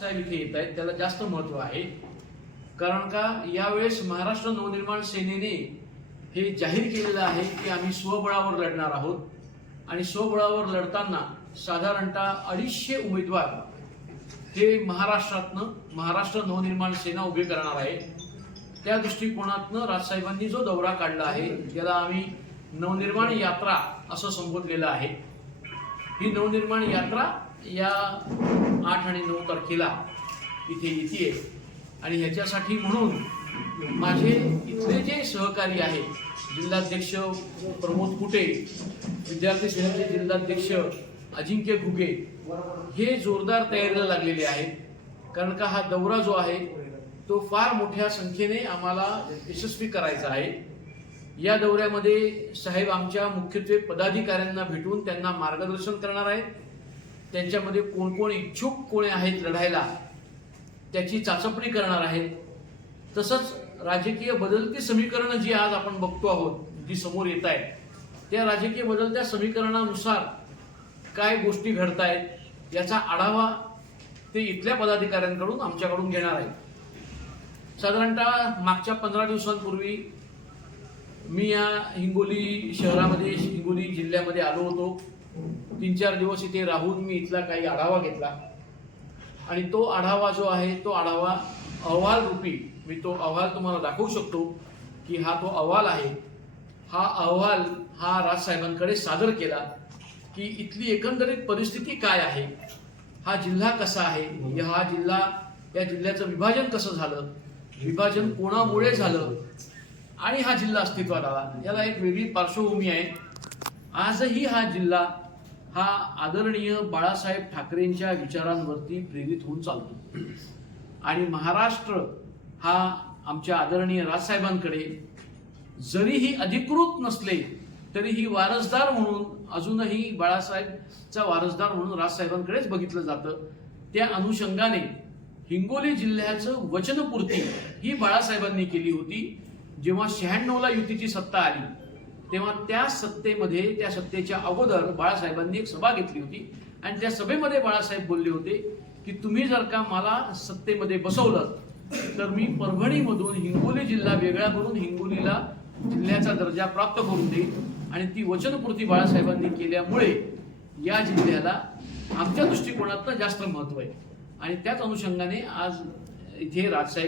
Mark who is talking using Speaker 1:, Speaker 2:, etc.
Speaker 1: साहेब इथे येत आहेत. त्याला जास्त महत्त्व आहे. कारण का यावेळेस महाराष्ट्र नवनिर्माण सेनेने हे जाहीर केलेलं आहे की आम्ही स्वबळावर लढणार आहोत. आणि स्वबळावर लढताना साधारणतः अडीचशे उमेदवार हे महाराष्ट्रातनं महाराष्ट्र नवनिर्माण सेना उभे करणार आहे. त्या दृष्टिकोनातनं राजसाहेबांनी जो दौरा काढला आहे त्याला आम्ही नवनिर्माण यात्रा असं संबोधलेलं आहे. ही नवनिर्माण यात्रा या आठ आणि नऊ तारखेला इथे येते. आणि ह्याच्यासाठी म्हणून माझे इथले जे सहकारी आहेत जिल्हाध्यक्ष प्रमोद कुटे विद्यार्थी सेनेचे जिल्हाध्यक्ष अजिंक्य घुगे हे जोरदार तयारीला लागलेले आहेत. कारण का हा दौरा जो आहे तो फार मोठ्या संख्येने आम्हाला यशस्वी करायचा आहे. या दौऱ्यामध्ये साहेब आमच्या मुख्यत्वे पदाधिकाऱ्यांना भेटून त्यांना मार्गदर्शन करणार आहेत. त्यांच्यामध्ये कोण कोण इच्छुक कोणी आहेत लढायला त्याची चाचपणी करणार आहेत. तसंच राजकीय बदलती समीकरणं जी आज आपण बघतो आहोत जी समोर येत आहेत त्या राजकीय बदलत्या समीकरणानुसार काय गोष्टी घडत आहेत याचा आढावा ते इथल्या पदाधिकाऱ्यांकडून आमच्याकडून घेणार आहेत. साधारणतः मागच्या पंधरा दिवसांपूर्वी मी या हिंगोली शहरामध्ये हिंगोली जिल्ह्यामध्ये आलो होतो. तीन चार दिवस इथे राहून मी इथला काही आढावा घेतला. आणि तो आढावा जो आहे तो आढावा अहवाल रूपी मी तो अहवाल तुम्हाला दाखवू शकतो की हा तो अहवाल आहे. हा अहवाल हा राजसाहेबांकडे सादर केला की इथली एकंदरीत परिस्थिती काय आहे? हा जिल्हा कसा आहे? हा जिल्हा या जिल्ह्याचं विभाजन कसं झालं? विभाजन कोणामुळे झालं? आणि हा जिल्हा अस्तित्वात आला. याला एक वेगळी पार्श्वभूमी आहे. आजही हा जिल्हा हा आदरणीय बाळासाहेब ठाकरेंच्या विचारांवरती प्रेरित होऊन चालतो. आणि महाराष्ट्र हा आमच्या आदरणीय राजसाहेबांकडे जरीही अधिकृत नसले तरीही वारसदार म्हणून अजूनही बाळासाहेबचा वारसदार म्हणून राजसाहेबांकडेच बघितलं जातं. त्या अनुषंगाने हिंगोली जिल्ह्याचं वचनपूर्ती ही बाळासाहेबांनी केली होती. जेव्हा शहाण्णवला युतीची सत्ता आली तेव्हा त्या सत्तेमध्ये त्या सत्तेच्या अगोदर बाळासाहेबांनी एक सभा घेतली होती. आणि त्या सभेमध्ये बाळासाहेब बोलले होते की तुम्ही जर का मला सत्तेमध्ये बसवलं तर मी परभणीमधून हिंगोली जिल्हा वेगळा करून हिंगोलीला जिल्ह्याचा दर्जा प्राप्त करून देईन. आणि ती वचनपूर्ती बाळासाहेबांनी केल्यामुळे या जिल्ह्याला आमच्या दृष्टिकोनातनं जास्त महत्त्व आहे. आणि त्याच अनुषंगाने आज इथे राजसाहेब